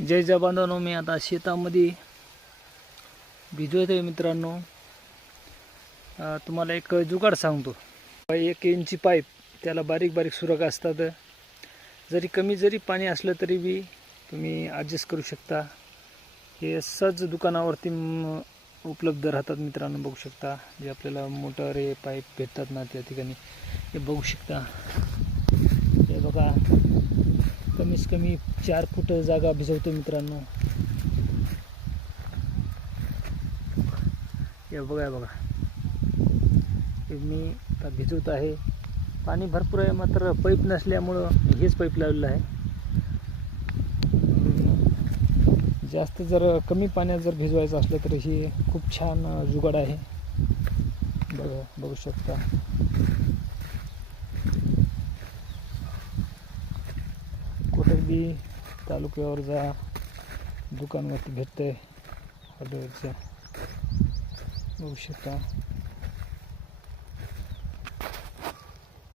जय जवानो, मी आता शेतामध्ये भिजवत आहे मित्रांनो. तुम्हाला एक जुगाड सांगतो. 1 इंची पाईप, त्याला बारीक बारीक सुरग असतात. जरी कमी जरी पाणी असलं तरी बी तुम्ही ॲडजस्ट करू शकता. हे सहज दुकानावरती उपलब्ध राहतात मित्रांनो. बघू शकता, जे आपल्याला मोटर हे पाईप भेटतात ना, त्या ठिकाणी हे बघू शकता. हे बघा, कमीत कमी 4 फूट जागा भिजवतो मित्रांनो. हे बघा हे मी आता भिजवत आहे. पाणी भरपूर आहे, मात्र पाईप नसल्यामुळं हेच पाईप लावलेलं आहे. जास्त जर कमी पाण्यात जर भिजवायचं असलं तर हे खूप छान जुगाड आहे. बघू शकता. कोटरबी तालुक्यावर जा, दुकानावरती भेटतंय हार्डवेअरचं. बघू शकता.